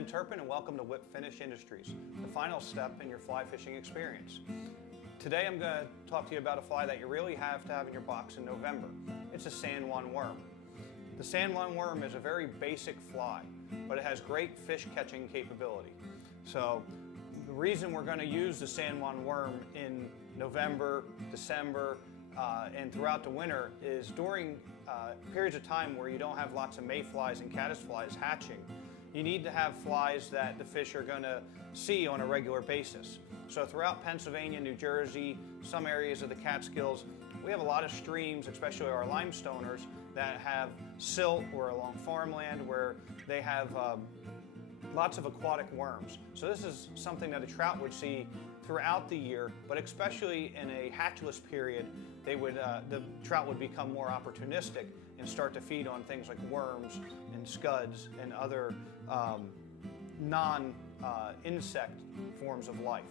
Ben Turpin and welcome to Whip Finish Industries, the final step in your fly fishing experience. Today I'm going to talk to you about a fly that you really have to have in your box in November. It's a San Juan worm. The San Juan worm is a very basic fly, but it has great fish catching capability. So the reason we're going to use the San Juan worm in November, December, and throughout the winter is during periods of time where you don't have lots of mayflies and caddisflies hatching. You need to have flies that the fish are going to see on a regular basis. So throughout Pennsylvania, New Jersey, some areas of the Catskills, we have a lot of streams, especially our limestoners, that have silt or along farmland where they have lots of aquatic worms. So this is something that a trout would see throughout the year, but especially in a hatchless period, the trout would become more opportunistic and start to feed on things like worms and scuds and other non-insect forms of life.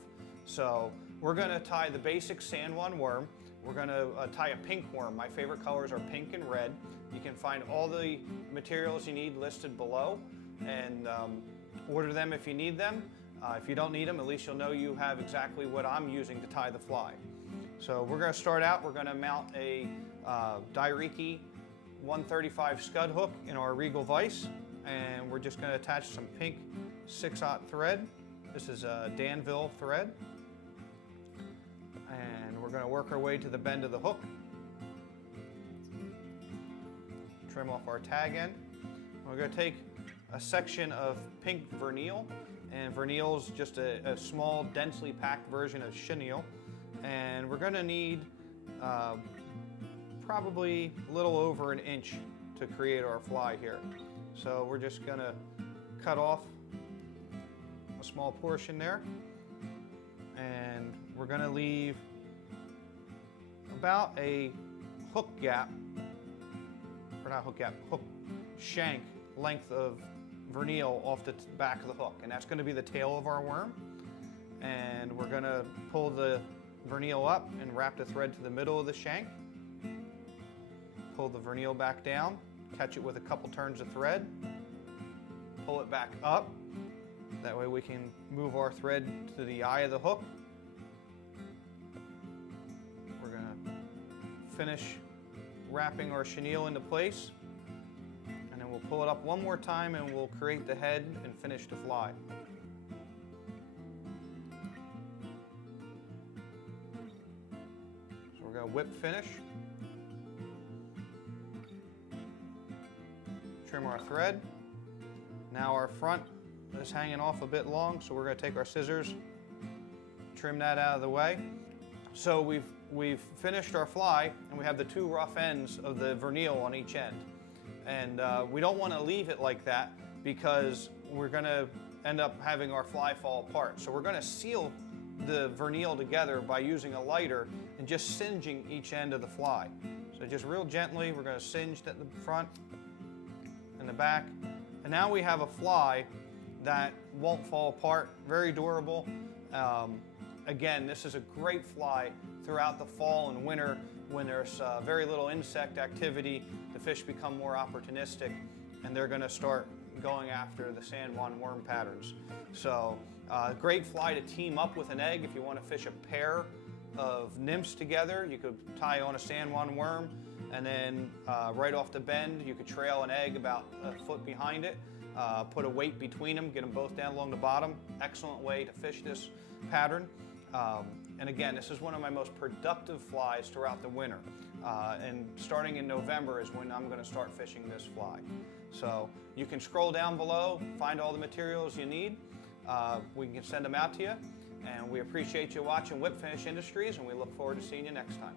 So we're going to tie the basic San Juan worm. We're going to tie a pink worm. My favorite colors are pink and red. You can find all the materials you need listed below and order them if you need them. If you don't need them, at least you'll know you have exactly what I'm using to tie the fly. So we're going to start out, we're going to mount a Dairiki 135 scud hook in our Regal vise, and we're just going to attach some pink 6/0 thread. This is a Danville thread. And we're going to work our way to the bend of the hook. Trim off our tag end. We're going to take a section of pink vernal, and vernal is just a small, densely packed version of chenille. And we're going to need probably a little over an inch to create our fly here. So we're just going to cut off a small portion there, and we're going to leave about a hook gap, or not hook gap, hook shank length of vernal off the back of the hook, and that's going to be the tail of our worm. And we're going to pull the vernal up and wrap the thread to the middle of the shank. Pull the vernal back down, catch it with a couple turns of thread, pull it back up. That way we can move our thread to the eye of the hook. We're going to finish wrapping our chenille into place, and then we'll pull it up one more time and we'll create the head and finish the fly. So we're going to whip finish. Trim our thread. Now our front is hanging off a bit long, so we're going to take our scissors, trim that out of the way. So we've finished our fly, and we have the two rough ends of the vernal on each end. And we don't want to leave it like that because we're going to end up having our fly fall apart. So we're going to seal the vernal together by using a lighter and just singeing each end of the fly. So just real gently, we're going to singe at the front and the back. And now we have a fly that won't fall apart, very durable. Again, this is a great fly throughout the fall and winter when there's very little insect activity. The fish become more opportunistic and they're going to start going after the San Juan worm patterns. So great fly to team up with an egg. If you want to fish a pair of nymphs together, you could tie on a San Juan worm, and then right off the bend you could trail an egg about a foot behind it. Put a weight between them, get them both down along the bottom. Excellent way to fish this pattern. And again, this is one of my most productive flies throughout the winter. And starting in November is when I'm going to start fishing this fly. So you can scroll down below, find all the materials you need. We can send them out to you. And we appreciate you watching Whip Finish Industries, and we look forward to seeing you next time.